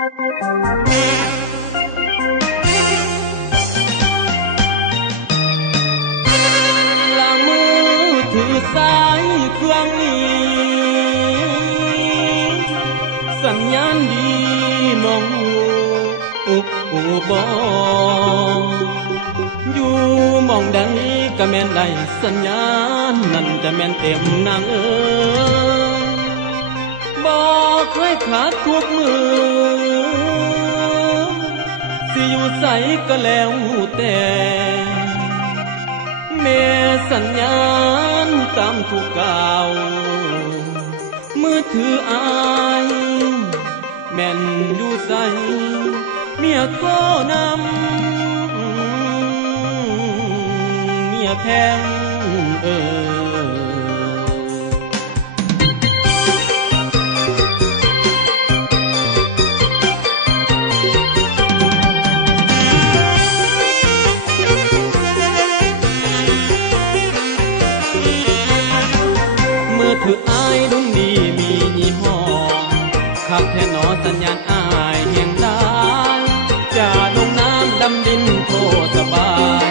ละมือถือสายเครื่องนี้สัญญาณดีน้องอุบอยู่มองใดก็แม่นได้สัญญาณนั่นจะแม่นเต็มนางบ่เคยขาดทุกมือสิอยู่ใสก็แล้วแต่แม่สัญญาณตามทุกก้าวมือถืออายแม่นอยู่ใสเมียโทรนำเมียแพงมือถืออายรุ่นดีมียี่ห้อขับแค่นอสัญญาณอายเฮียงได้จะลงน้ำดำดินโทสบาย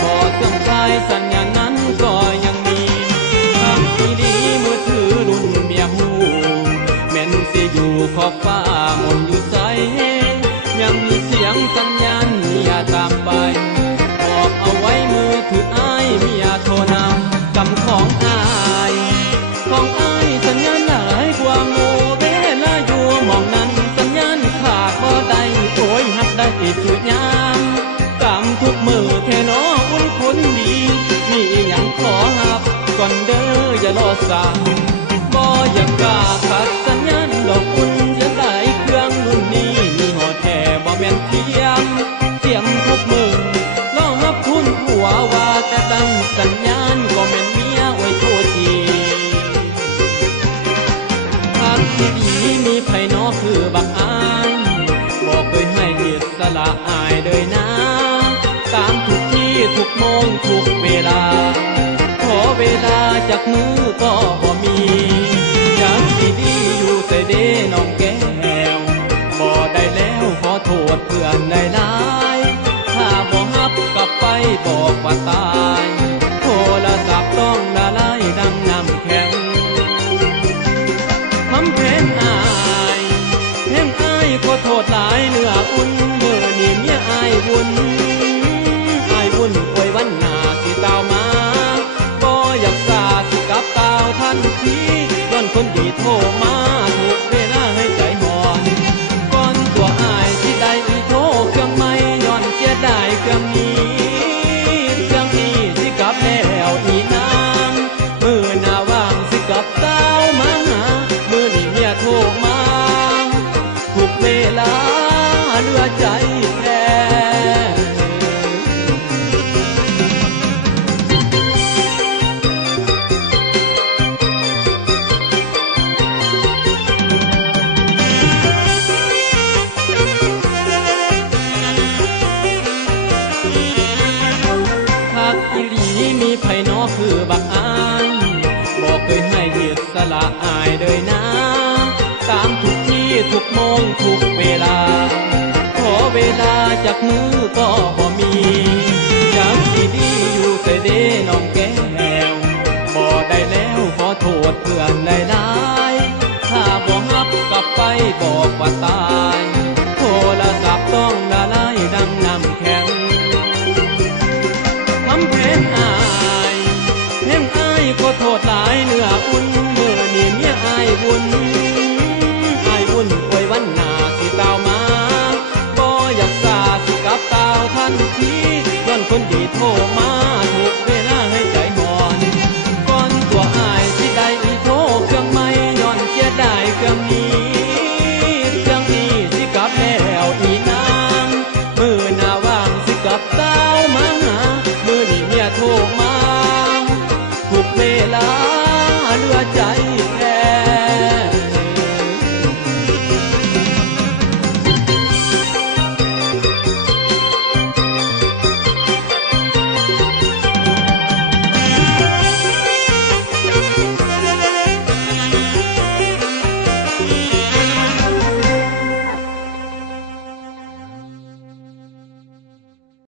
พอเครื่องใช้สัญญาณนั้นก็ยังมีทำที่ดีมือถือรุ่นเมียหูแม่นสิอยู่ขอบฟ้าหมนอยู่ใจยังมีเสียงสัญญาณเมียตามไปบอกเอาไว้มือถืออายเมียโทรนำกำของอายสัญญาณหลายกว่าโมเวลาอยู่มองนั้นสัญญาณขาดบ่ได้โอยหักได้สุดยามตามทุกมือแค่น้ออุ่นคนดีมีอย่างขอหับก่อนเด้ออย่ารอสายบ่อยากกล้าขัดสัญญาณดอกอุ่นจะได้เครื่องรุ่นนี้มีห่อแท้บ่แม่นเทียมทุกมือลองนับคุณผัวว่าแต่ตั้งสัญญาณก็แม่นเมียไว้โทษทีที่ดีมีไผน้อคือบักอายบอกเคยให้เกียรติสละอายเลยนะตามทุกที่ทุกโมงทุกเวลาขอเวลาจากมือก็บ่มีอยากที่ดีอยู่แต่เด้น้องแก้วบ่ได้แล้วขอโทษเพื่อนได้หลายถ้าบ่ฮับกลับไปบอกว่าตายโทรศัพท์ต้องละลายดังน้ำแข็งเพลงอายขอโทษหลายเนื้ออุ่นเมื่อนี่เมียอายวุ่นอวยวันหน้าสิตาวมาบ่อยากสาสิกลับตาวทันทีย้อนคนดีโทรมาถูกเวลาให้ใจหอนก่อนตัวอายที่ได้โทรเครื่องไม่ย้อนเสียดายเครื่องนี้สิกลับแล้วอีนางมือหน้าว่างสิกลับตาวมามือนี่เมียโทรมาทุกเวลาเหลือใจแท้หากอีหลีมีไผน้อคือบักอายบอกเคยให้เกียรติสละอายเลยนะตามทุกที่ทุกโมงทุกเวลาขอเวลาจากมือก็บ่มีอยากที่ดีอยู่แต่เด้น้องแก้วบ่ได้แล้วขอโทษเพื่อนได้หลายถ้าบ่ฮับกลับไปบอกว่าตายโทรศัพท์ต้องละลายดังน้ำแข็งทำเพลงอายขอโทษหลายเนื้ออุ่นเมื่อนี่เมียอายวุ่นอวยวันหน้าสิตาวมาบ่อยากสาสิกลับตาวทันทีย้อนคนดีโทรมาถูกเวลาให้ใจหอนก่อนตัวอายที่ได้โทรเครื่องไม่ย้อนเสียดายเครื่องนี้สิกลับแล้วอีนางมือหน้าว่างสิกลับตาวมามือนี่เมียโทรมาทุกเวลาเหลือใจ